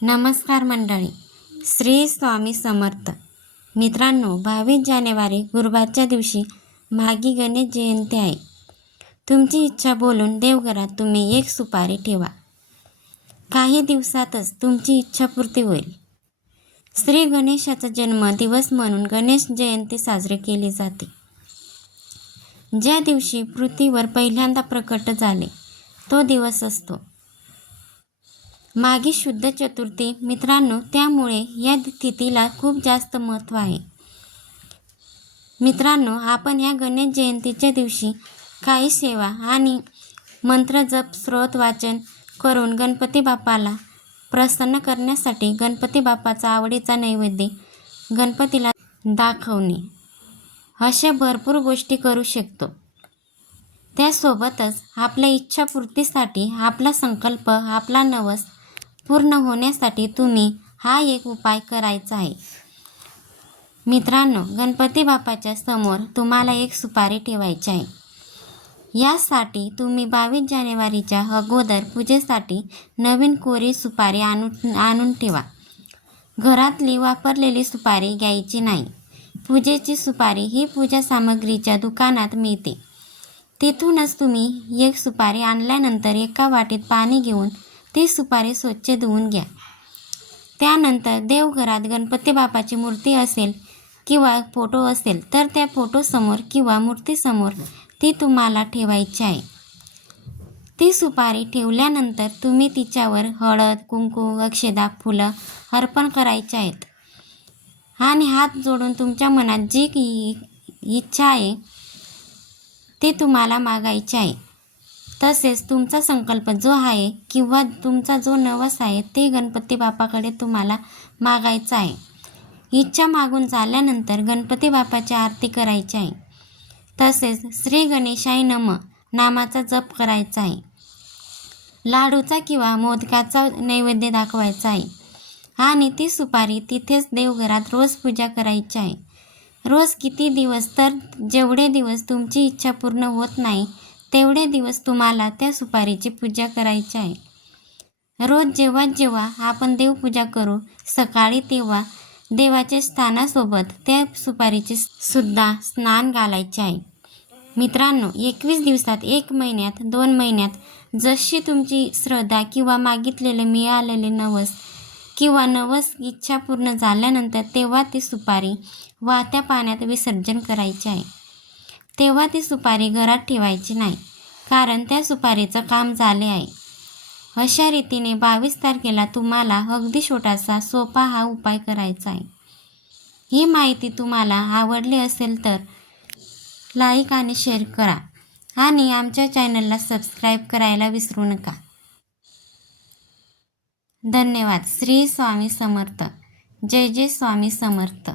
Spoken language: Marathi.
नमस्कार मंडळी, श्री स्वामी समर्थ. मित्रांनो, 22 जानेवारी गुरुवारच्या दिवशी माघी गणेश जयंती आहे. तुमची इच्छा बोलून देवघरात तुम्ही एक सुपारी ठेवा. काही दिवसातच तुमची इच्छापूर्ती होईल. श्री गणेशाचा जन्म दिवस म्हणून गणेश जयंती साजरी केली जाते. ज्या दिवशी पृथ्वीवर पहिल्यांदा प्रकट झाले तो दिवस असतो माघी शुद्ध चतुर्थी. मित्रांनो, त्यामुळे या तिथीला खूप जास्त महत्त्व आहे. मित्रांनो, आपण या गणेश जयंतीच्या दिवशी काही सेवा आणि मंत्र जप स्तोत्र वाचन करून गणपती बाप्पाला प्रसन्न करण्यासाठी गणपती बाप्पाचा आवडीचा नैवेद्य गणपतीला दाखवणे अशा भरपूर गोष्टी करू शकतो. त्यासोबतच आपल्या इच्छापूर्तीसाठी आपला संकल्प आपला नवस पूर्ण होण्यासाठी तुम्ही हा एक उपाय करायचा आहे. मित्रांनो, गणपती बाप्पाच्या समोर तुम्हाला एक सुपारी ठेवायची आहे. यासाठी तुम्ही 22 जानेवारीच्या अगोदर पूजेसाठी नवीन कोरी सुपारी आणून ठेवा. घरातली वापरलेली सुपारी घ्यायची नाही. पूजेची सुपारी ही पूजा सामग्रीच्या दुकानात मिळते. तिथूनच तुम्ही एक सुपारी आणल्यानंतर एका वाटीत पाणी घेऊन ती सुपारी स्वच्छ धुवून घ्या. त्यानंतर देवघरात गणपती बाप्पाची मूर्ती असेल किंवा फोटो असेल तर त्या फोटोसमोर किंवा मूर्तीसमोर ती तुम्हाला ठेवायची आहे. ती सुपारी ठेवल्यानंतर तुम्ही तिच्यावर हळद, कुंकू, अक्षदा, फुलं अर्पण करायची आहेत आणि हात जोडून तुमच्या मनात जी इच्छा आहे ती तुम्हाला मागायची आहे. तसेच तुमचा संकल्प जो आहे किंवा तुमचा जो नवस आहे ते गणपती बाप्पाकडे तुम्हाला मागायचा आहे. इच्छा मागून झाल्यानंतर गणपती बाप्पाची आरती करायची आहे. तसेच श्री गणेशाय नमः नामाचा जप करायचा आहे. लाडूचा किंवा मोदकाचा नैवेद्य दाखवायचा आहे आणि ती सुपारी तिथेच देवघरात रोज पूजा करायची आहे. रोज किती दिवस, तर जेवढे दिवस तुमची इच्छा पूर्ण होत नाही तेवढे दिवस तुम्हाला त्या सुपारीची पूजा करायची आहे. रोज जेव्हा जेव्हा आपण देवपूजा करू सकाळी तेव्हा देवाच्या स्थानासोबत त्या सुपारीचे सुद्धा स्नान घालायचे आहे. मित्रांनो, 21 दिवसात, 1 महिन्यात, 2 महिन्यात जशी तुमची श्रद्धा किंवा मागितलेले मिळालेले नवस इच्छा पूर्ण झाल्यानंतर तेव्हा ती सुपारी वाहत्या पाण्यात विसर्जन करायचे आहे. तेव्हा ती सुपारी घरात ठेवायची नाही, कारण त्या सुपारीचं काम झाले आहे. अशा रीतीने 22 तारखेला तुम्हाला अगदी छोटासा सोपा हा उपाय करायचा आहे. ही माहिती तुम्हाला आवडली असेल तर लाईक आणि शेअर करा आणि आमच्या चॅनलला सबस्क्राईब करायला विसरू नका. धन्यवाद. श्री स्वामी समर्थ. जय जय स्वामी समर्थ.